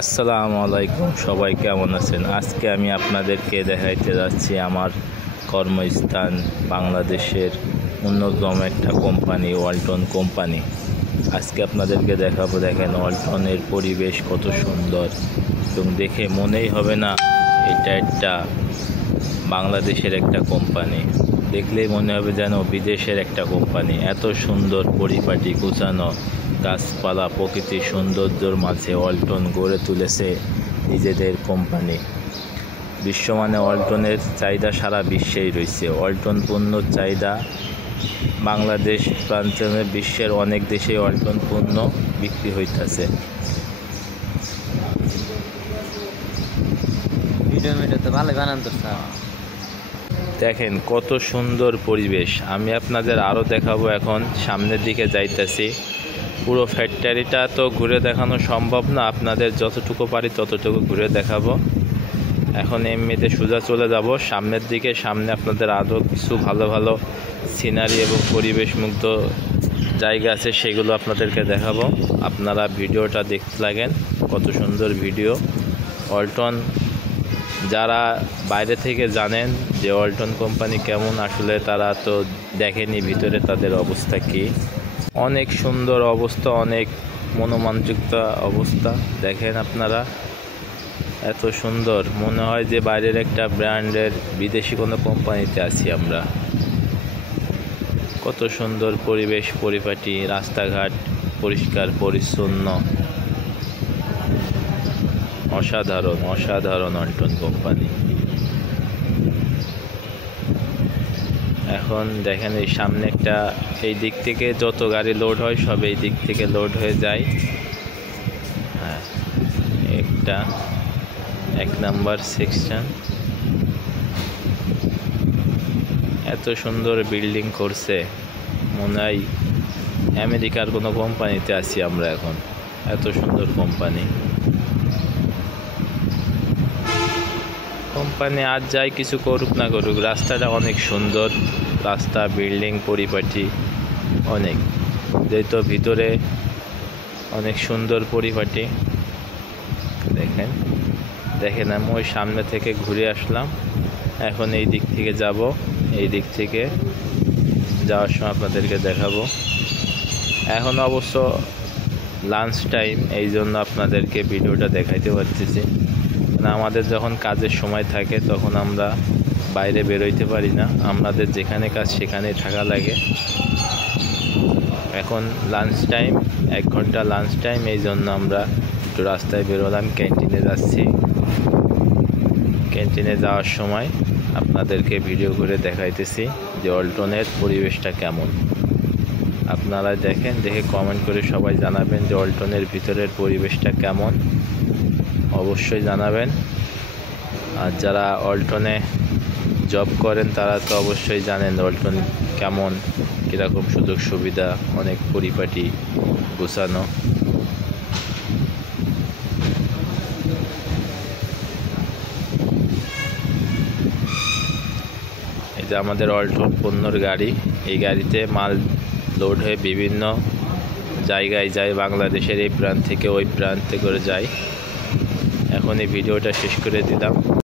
আসসালামু আলাইকুম, সবাই কেমন আছেন? আজকে আমি আপনাদেরকে দেখাইতে যাচ্ছি আমার কর্মস্থান বাংলাদেশের অন্যতম একটা কোম্পানি ওয়ালটন কোম্পানি। আজকে আপনাদেরকে দেখাবো। দেখেন ওয়ালটনের পরিবেশ কত সুন্দর, এবং দেখে মনেই হবে না এটা একটা বাংলাদেশের একটা কোম্পানি। দেখলেই মনে হবে যেন বিদেশের একটা কোম্পানি। এত সুন্দর পরিপাটি গুছানো, গাছপালা, প্রকৃতির সৌন্দর্যের মাঝে ওয়ালটন গড়ে তুলেছে নিজেদের কোম্পানি। বিশ্বমানে ওয়ালটনের চাহিদা সারা বিশ্বেই রয়েছে। ওয়ালটন পণ্যর চাহিদা বাংলাদেশ প্রান্তে বিশ্বের অনেক দেশে ওয়ালটন পণ্য বিক্রি হইতেছে। দেখেন কত সুন্দর পরিবেশ। আমি আপনাদের আরও দেখাবো। এখন সামনের দিকে যাইতেছি। পুরো ফ্যাক্টরিটা তো ঘুরে দেখানো সম্ভব না, আপনাদের যতটুকু পারি ততটুকু ঘুরে দেখাবো। এখন এমনিতে সোজা চলে যাব সামনের দিকে। সামনে আপনাদের আরও কিছু ভালো ভালো সিনারি এবং পরিবেশ মুগ্ধ জায়গা আছে, সেগুলো আপনাদেরকে দেখাবো। আপনারা ভিডিওটা দেখতে লাগেন, কত সুন্দর ভিডিও। ওয়ালটন যারা বাইরে থেকে জানেন যে ওয়ালটন কোম্পানি কেমন, আসলে তারা তো দেখেনি ভিতরে তাদের অবস্থা কী। অনেক সুন্দর অবস্থা, অনেক মনোমুগ্ধ অবস্থা। দেখেন আপনারা, এত সুন্দর মনে হয় যে বাইরের একটা ব্র্যান্ডের বিদেশি কোনো কোম্পানিতে আছি আমরা। কত সুন্দর পরিবেশ, পরিপাটি, রাস্তাঘাট পরিষ্কার পরিচ্ছন্ন, অসাধারণ অসাধারণ ওয়ালটন কোম্পানি। এখন দেখেন এই সামনে একটা, এই দিক থেকে যত গাড়ি লোড হয় সব এই দিক থেকে লোড হয়ে যায়। হ্যাঁ, একটা 1 নাম্বার সেকশন। এত সুন্দর বিল্ডিং করছে, মনে হয় আমেরিকার কোনো কোম্পানিতে আছি আমরা এখন। এত সুন্দর কোম্পানি। কোম্পানি আজ যাই কিছু করুক না করুক, রাস্তাটা অনেক সুন্দর। রাস্তা, বিল্ডিং, পরিপাটি অনেক। যেহেতু ভিতরে অনেক সুন্দর পরিপাটি। দেখেন দেখেন আমি ওই সামনে থেকে ঘুরে আসলাম। এখন এই দিক থেকে যাব। এই দিক থেকে যাওয়ার সময় আপনাদেরকে দেখাবো। এখন অবশ্য লাঞ্চ টাইম, এই জন্য আপনাদেরকে ভিডিওটা দেখাইতে পারতেছি না। আমাদের যখন কাজের সময় থাকে তখন আমরা বাইরে বেরোইতে পারি না, আমাদের যেখানে কাজ সেখানেই থাকা লাগে। এখন লাঞ্চ টাইম, 1 ঘন্টা লাঞ্চ টাইম, এই জন্য আমরা একটু রাস্তায় বেরোলাম। ক্যান্টিনে যাচ্ছি। ক্যান্টিনে যাওয়ার সময় আপনাদেরকে ভিডিও করে দেখাইতেছি যে ওয়ালটনের পরিবেশটা কেমন। আপনারা দেখেন, দেখে কমেন্ট করে সবাই জানাবেন যে ওয়ালটনের ভিতরের পরিবেশটা কেমন, অবশ্যই জানাবেন। আর যারা ওয়ালটনে জব করেন তারা তো অবশ্যই জানেন ওয়ালটন কেমন, কীরকম সুযোগ সুবিধা, অনেক পরিপাটি গোছানো। এই যে আমাদের ওয়ালটন পণ্যর গাড়ি, এই গাড়িতে মাল লোড হয়ে বিভিন্ন জায়গায় যায়। বাংলাদেশের এই প্রান্ত থেকে ওই প্রান্তে করে যায়। এখন এই ভিডিওটা শেষ করে দিলাম।